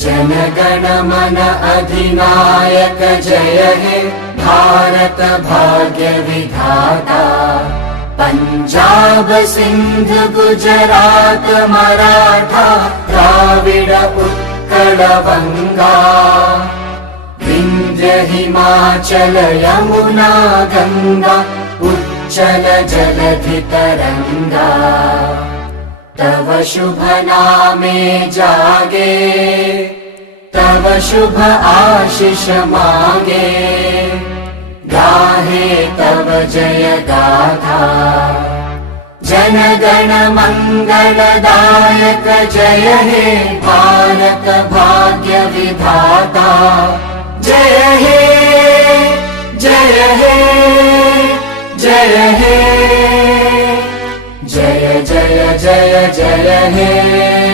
जनगण मन अधिनायक जय हे भारत भाग्य विधाता। पंजाब सिंध गुजरात मराठा द्राविड उत्कल बंगा। विंध्य हिमाचल यमुना गंगा उच्चल जलधि तरंगा। तव शुभ नामे जागे तव शुभ आशीष मांगे। गाहे तव जय गाथा जनगण मंगलदायक जय हे भारत भाग्य विधाता। जय हे जय हे जय हे जय जय जय जय हे।